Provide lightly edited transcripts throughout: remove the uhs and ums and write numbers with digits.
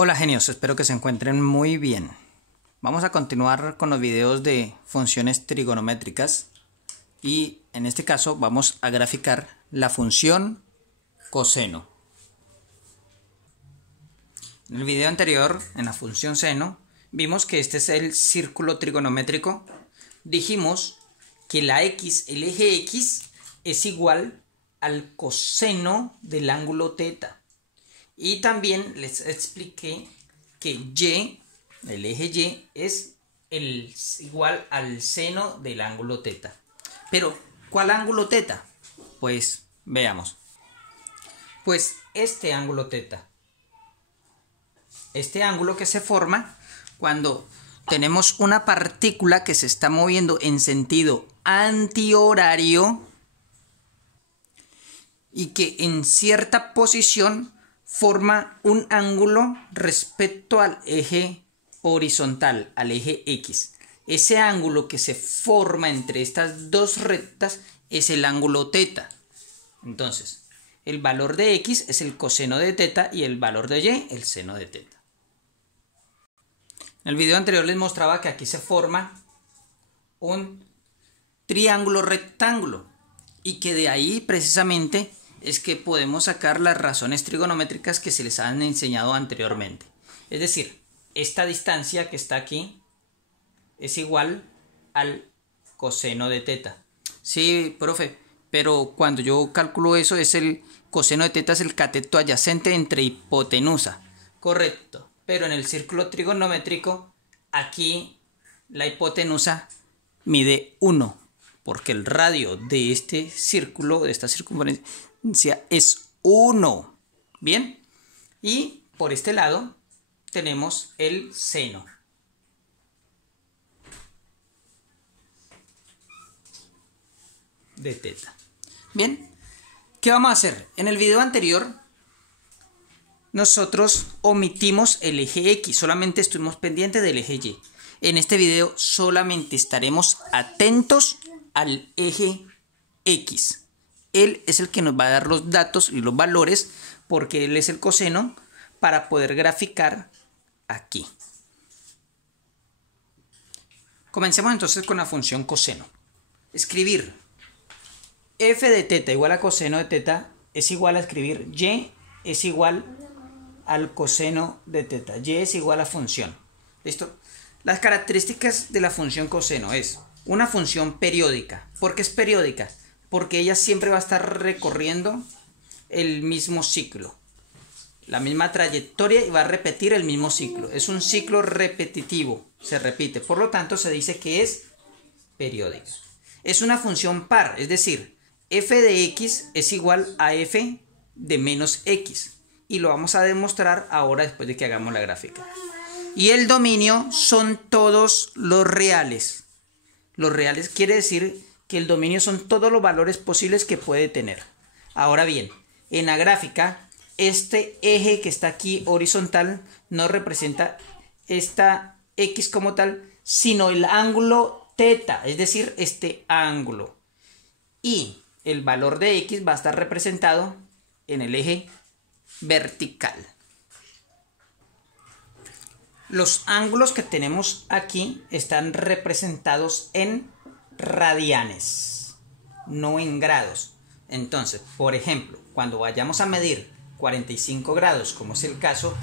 Hola genios, espero que se encuentren muy bien. Vamos a continuar con los videos de funciones trigonométricas y en este caso vamos a graficar la función coseno. En el video anterior, en la función seno, vimos que este es el círculo trigonométrico. Dijimos que la x, el eje x, es igual al coseno del ángulo θ. Y también les expliqué que y, el eje y, es igual al seno del ángulo θ. Pero, ¿cuál ángulo θ? Pues veamos. Pues este ángulo θ. Este ángulo que se forma cuando tenemos una partícula que se está moviendo en sentido antihorario y que en cierta posición forma un ángulo respecto al eje horizontal, al eje X. Ese ángulo que se forma entre estas dos rectas es el ángulo θ. Entonces, el valor de X es el coseno de θ y el valor de Y el seno de θ. En el video anterior les mostraba que aquí se forma un triángulo rectángulo y que de ahí precisamente es que podemos sacar las razones trigonométricas que se les han enseñado anteriormente. Es decir, esta distancia que está aquí es igual al coseno de θ. Sí, profe, pero cuando yo calculo eso es el coseno de θ es el cateto adyacente entre hipotenusa. Correcto, pero en el círculo trigonométrico aquí la hipotenusa mide 1, porque el radio de este círculo, de esta circunferencia, es 1. Bien, y por este lado tenemos el seno. De θ. Bien, ¿qué vamos a hacer? En el video anterior nosotros omitimos el eje X, solamente estuvimos pendientes del eje Y. En este video solamente estaremos atentos al eje X. Él es el que nos va a dar los datos y los valores porque él es el coseno para poder graficar aquí. Comencemos entonces con la función coseno. Escribir f de θ igual a coseno de θ es igual a escribir y es igual al coseno de θ. Y es igual a función. ¿Listo? Las características de la función coseno es una función periódica. ¿Por qué es periódica? Porque ella siempre va a estar recorriendo el mismo ciclo, la misma trayectoria, y va a repetir el mismo ciclo. Es un ciclo repetitivo, se repite, por lo tanto se dice que es periódica. Es una función par, es decir, f de x es igual a f de menos x, y lo vamos a demostrar ahora después de que hagamos la gráfica. Y el dominio son todos los reales. Los reales quiere decir que el dominio son todos los valores posibles que puede tener. Ahora bien, en la gráfica, este eje que está aquí horizontal no representa esta X como tal, sino el ángulo θ, es decir, este ángulo. Y el valor de X va a estar representado en el eje vertical. Los ángulos que tenemos aquí están representados en radianes, no en grados. Entonces, por ejemplo, cuando vayamos a medir 45 grados, como es el caso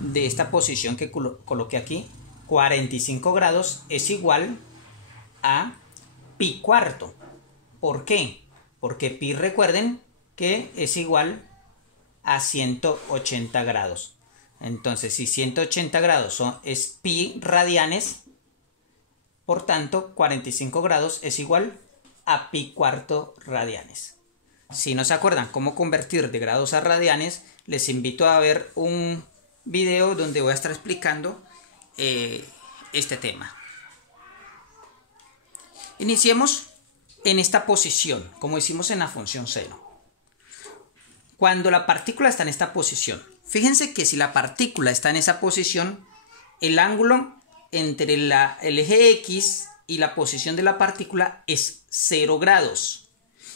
de esta posición que coloqué aquí, 45 grados es igual a pi cuarto. ¿Por qué? Porque pi, recuerden que es igual a 180 grados. Entonces, si 180 grados es pi radianes, por tanto, 45 grados es igual a pi cuarto radianes. Si no se acuerdan cómo convertir de grados a radianes, les invito a ver un video donde voy a estar explicando este tema. Iniciemos en esta posición, como hicimos en la función seno. Cuando la partícula está en esta posición, fíjense que si la partícula está en esa posición, el ángulo entre el eje X y la posición de la partícula es 0 grados.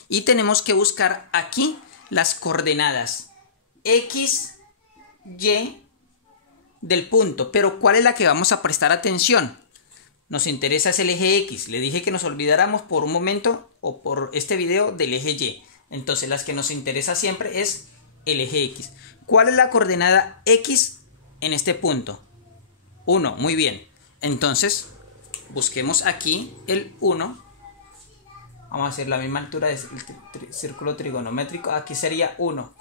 Y tenemos que buscar aquí las coordenadas X, Y del punto. Pero ¿cuál es la que vamos a prestar atención? Nos interesa es el eje X. Le dije que nos olvidáramos por un momento o por este video del eje Y. Entonces las que nos interesa siempre es el eje X. ¿Cuál es la coordenada X en este punto? 1, muy bien. Entonces busquemos aquí el 1. Vamos a hacer la misma altura del círculo trigonométrico. Aquí sería 1.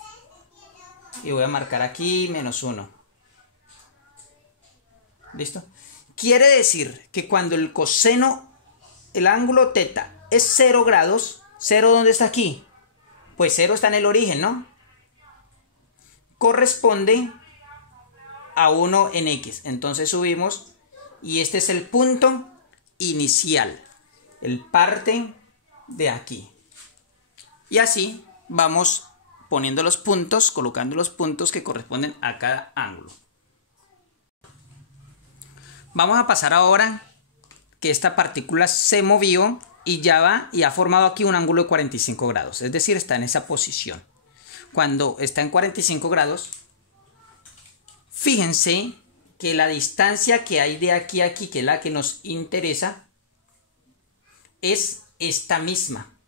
Y voy a marcar aquí -1. ¿Listo? Quiere decir que cuando el coseno, el ángulo teta es 0 grados, ¿0 dónde está aquí? Pues 0 está en el origen, ¿no? Corresponde a 1 en X. Entonces subimos y este es el punto inicial. El parte de aquí. Y así vamos poniendo los puntos, colocando los puntos que corresponden a cada ángulo. Vamos a pasar ahora que esta partícula se movió y ya va y ha formado aquí un ángulo de 45 grados. Es decir, está en esa posición. Cuando está en 45 grados, fíjense que la distancia que hay de aquí a aquí, que es la que nos interesa, es esta misma.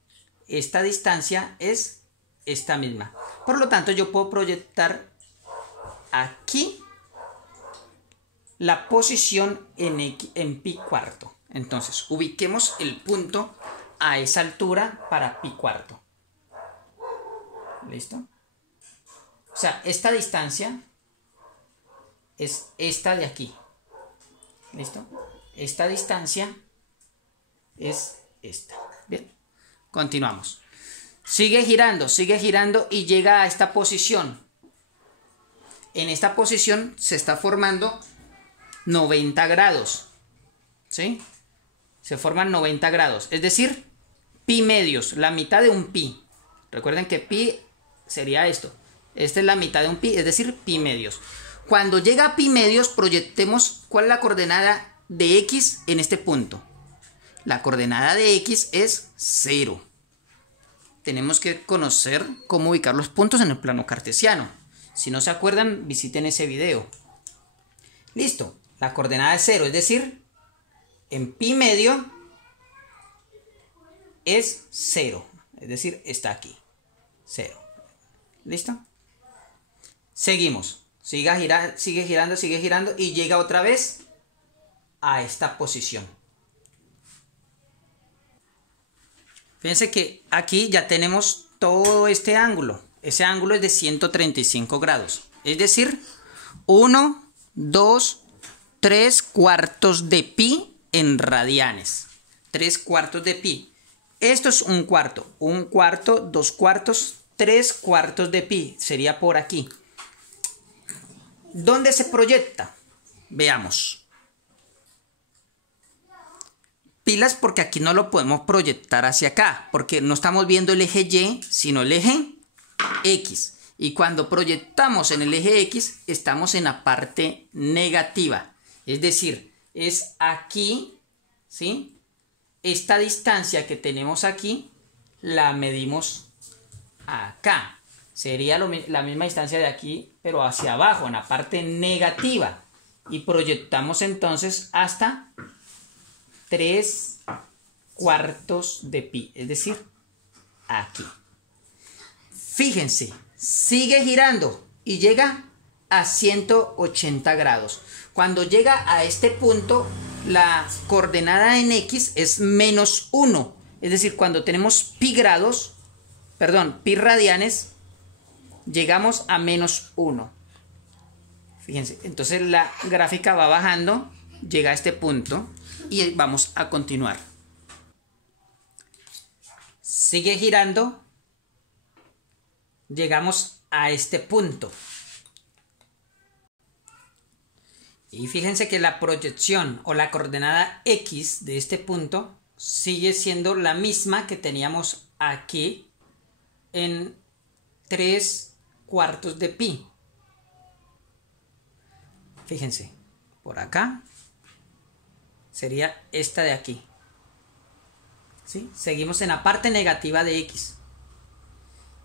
Esta distancia es esta misma. Por lo tanto, yo puedo proyectar aquí la posición en pi cuarto. Entonces, ubiquemos el punto a esa altura para pi cuarto. ¿Listo? O sea, esta distancia es esta de aquí. ¿Listo? Esta distancia es esta. Bien. Continuamos. Sigue girando y llega a esta posición. En esta posición se está formando 90 grados. ¿Sí? Se forman 90 grados. Es decir, pi medios, la mitad de un pi. Recuerden que pi sería esto. Esta es la mitad de un pi, es decir, pi medios. Cuando llega a pi medios, proyectemos cuál es la coordenada de X en este punto. La coordenada de X es 0. Tenemos que conocer cómo ubicar los puntos en el plano cartesiano. Si no se acuerdan, visiten ese video. Listo. La coordenada es 0, es decir, en pi medio es 0. Es decir, está aquí. 0. ¿Listo? Seguimos. Sigue girando y llega otra vez a esta posición. Fíjense que aquí ya tenemos todo este ángulo. Ese ángulo es de 135 grados. Es decir, 1, 2, 3 cuartos de pi en radianes. 3 cuartos de pi. Esto es un cuarto. 1 cuarto, 2 cuartos, 3 cuartos de pi. Sería por aquí. ¿Dónde se proyecta? Veamos. Pilas porque aquí no lo podemos proyectar hacia acá. Porque no estamos viendo el eje Y, sino el eje X. Y cuando proyectamos en el eje X, estamos en la parte negativa. Es decir, es aquí, ¿sí? Esta distancia que tenemos aquí, la medimos acá. Sería la misma distancia de aquí, pero hacia abajo, en la parte negativa. Y proyectamos entonces hasta 3 cuartos de pi. Es decir, aquí. Fíjense, sigue girando y llega a 180 grados. Cuando llega a este punto, la coordenada en X es -1. Es decir, cuando tenemos pi radianes, llegamos a -1. Fíjense, entonces la gráfica va bajando, llega a este punto y vamos a continuar. Sigue girando. Llegamos a este punto. Y fíjense que la proyección o la coordenada X de este punto sigue siendo la misma que teníamos aquí en 3 cuartos de pi. Fíjense, por acá sería esta de aquí. ¿Sí? Seguimos en la parte negativa de X.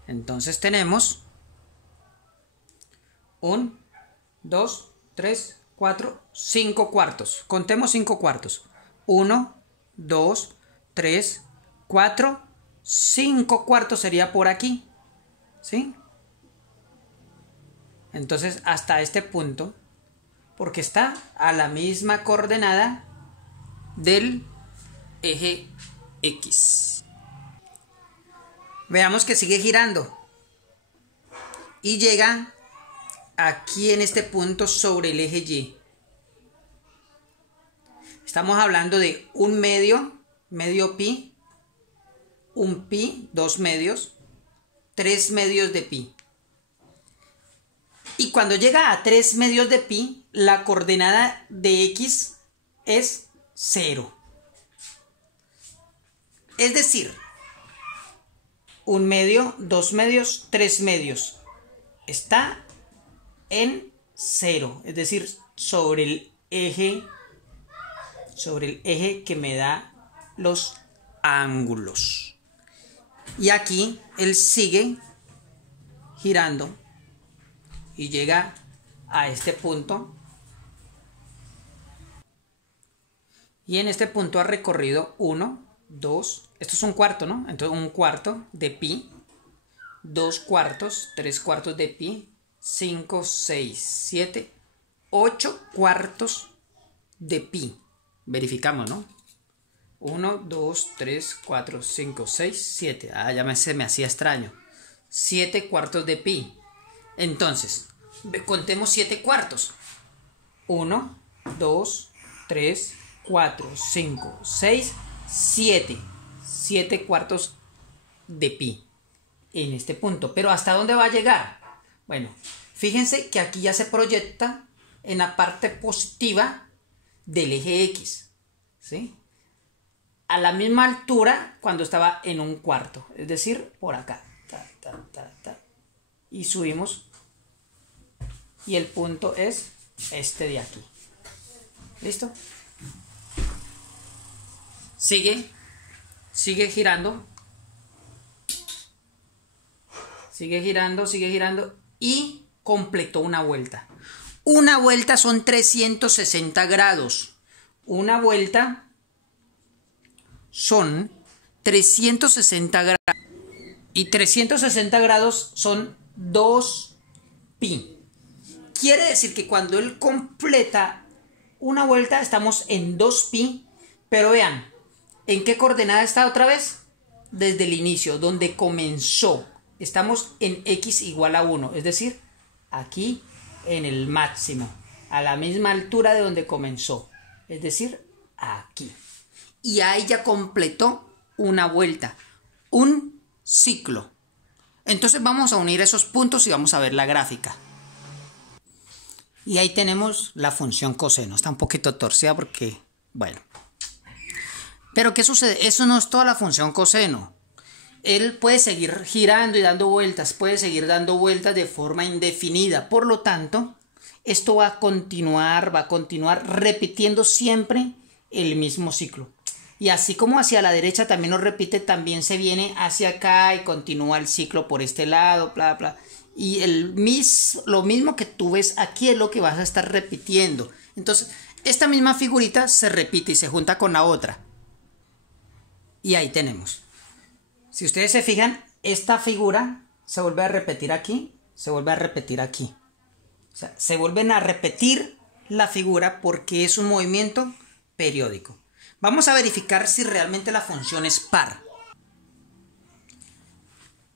Entonces tenemos 1, 2, 3, 4, 5 cuartos. Contemos 5 cuartos. 1, 2, 3, 4, 5 cuartos sería por aquí. ¿Sí? Entonces hasta este punto, porque está a la misma coordenada del eje X. Veamos que sigue girando y llega aquí en este punto sobre el eje Y. Estamos hablando de un medio, medio pi, un pi, 2 medios, 3 medios de pi. Y cuando llega a 3 medios de pi, la coordenada de X es 0. Es decir, un medio, 2 medios, 3 medios. Está en 0. Es decir, sobre el eje que me da los ángulos. Y aquí él sigue girando y llega a este punto. Y en este punto ha recorrido 1, 2, esto es un cuarto, ¿no? Entonces un cuarto de pi, 2 cuartos, 3 cuartos de pi, 5, 6, 7, 8 cuartos de pi. Verificamos, ¿no? 1, 2, 3, 4, 5, 6, 7. Ah, ya se me hacía extraño. 7 cuartos de pi. Entonces, contemos 7 cuartos. 1, 2, 3, 4, 5, 6, 7. 7 cuartos de pi en este punto. Pero ¿hasta dónde va a llegar? Bueno, fíjense que aquí ya se proyecta en la parte positiva del eje X, ¿sí? A la misma altura cuando estaba en un cuarto, es decir, por acá. Y subimos. Y el punto es este de aquí. ¿Listo? Sigue girando. Sigue girando y completó una vuelta. Una vuelta son 360 grados. Una vuelta son 360 grados. Y 360 grados son 2 pi. Quiere decir que cuando él completa una vuelta estamos en 2 pi. Pero vean, ¿en qué coordenada está otra vez? Desde el inicio, donde comenzó. Estamos en X igual a 1. Es decir, aquí en el máximo. A la misma altura de donde comenzó. Es decir, aquí. Y ahí ya completó una vuelta. Un ciclo. Entonces vamos a unir esos puntos y vamos a ver la gráfica. Y ahí tenemos la función coseno. Está un poquito torcida porque, bueno. Pero ¿qué sucede? Eso no es toda la función coseno. Él puede seguir girando y dando vueltas. Puede seguir dando vueltas de forma indefinida. Por lo tanto, esto va a continuar repitiendo siempre el mismo ciclo. Y así como hacia la derecha también lo repite, también se viene hacia acá y continúa el ciclo por este lado, bla, bla. Y lo mismo que tú ves aquí es lo que vas a estar repitiendo. Entonces, esta misma figurita se repite y se junta con la otra. Y ahí tenemos. Si ustedes se fijan, esta figura se vuelve a repetir aquí, se vuelve a repetir aquí. O sea, se vuelven a repetir la figura porque es un movimiento periódico. Vamos a verificar si realmente la función es par.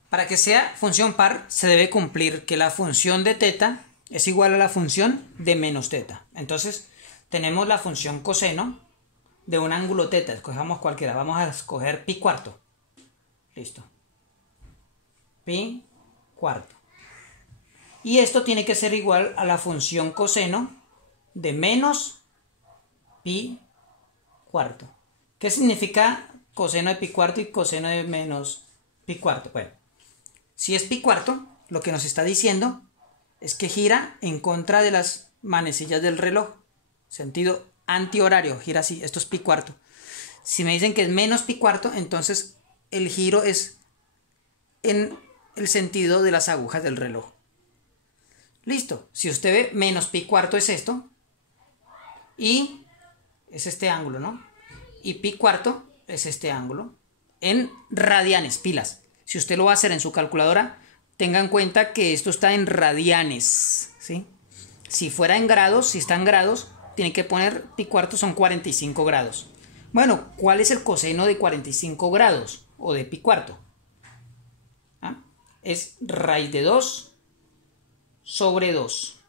Para que sea función par, se debe cumplir que la función de teta es igual a la función de menos teta. Entonces, tenemos la función coseno de un ángulo teta. Escojamos cualquiera. Vamos a escoger pi cuarto. Listo. Pi cuarto. Y esto tiene que ser igual a la función coseno de menos pi cuarto. ¿Qué significa coseno de pi cuarto y coseno de menos pi cuarto? Bueno, si es pi cuarto, lo que nos está diciendo es que gira en contra de las manecillas del reloj. Sentido antihorario, gira así. Esto es pi cuarto. Si me dicen que es menos pi cuarto, entonces el giro es en el sentido de las agujas del reloj. Listo. Si usted ve menos pi cuarto es esto. y es este ángulo, ¿no? Y pi cuarto es este ángulo en radianes, pilas. Si usted lo va a hacer en su calculadora, tenga en cuenta que esto está en radianes, ¿sí? Si fuera en grados, si está en grados, tiene que poner pi cuarto son 45 grados. Bueno, ¿cuál es el coseno de 45 grados o de pi cuarto? ¿Ah? Es raíz de 2 sobre 2.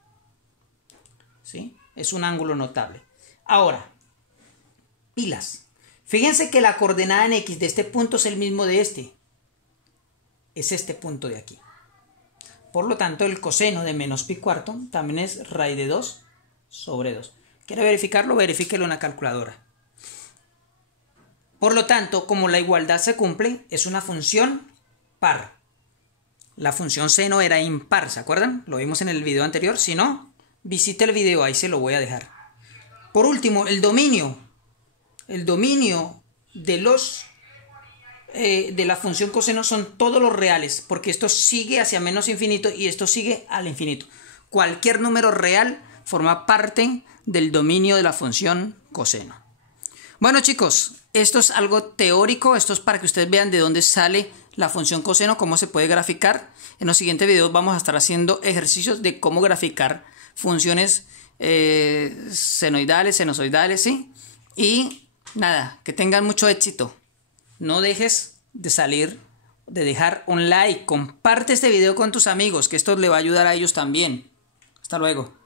¿Sí? Es un ángulo notable. Ahora, pilas. Fíjense que la coordenada en X de este punto es el mismo de este. Es este punto de aquí. Por lo tanto, el coseno de menos pi cuarto también es raíz de 2 sobre 2. ¿Quiere verificarlo? Verifíquelo en la calculadora. Por lo tanto, como la igualdad se cumple, es una función par. La función seno era impar, ¿se acuerdan? Lo vimos en el video anterior. Si no, visite el video, ahí se lo voy a dejar. Por último, el dominio. El dominio de la función coseno son todos los reales, porque esto sigue hacia menos infinito y esto sigue al infinito. Cualquier número real forma parte del dominio de la función coseno. Bueno, chicos, esto es algo teórico, esto es para que ustedes vean de dónde sale la función coseno, cómo se puede graficar. En los siguientes videos vamos a estar haciendo ejercicios de cómo graficar funciones senoidales, sinusoidales, ¿sí? Y nada, que tengan mucho éxito. No dejes de dejar un like, comparte este video con tus amigos, que esto le va a ayudar a ellos también. Hasta luego.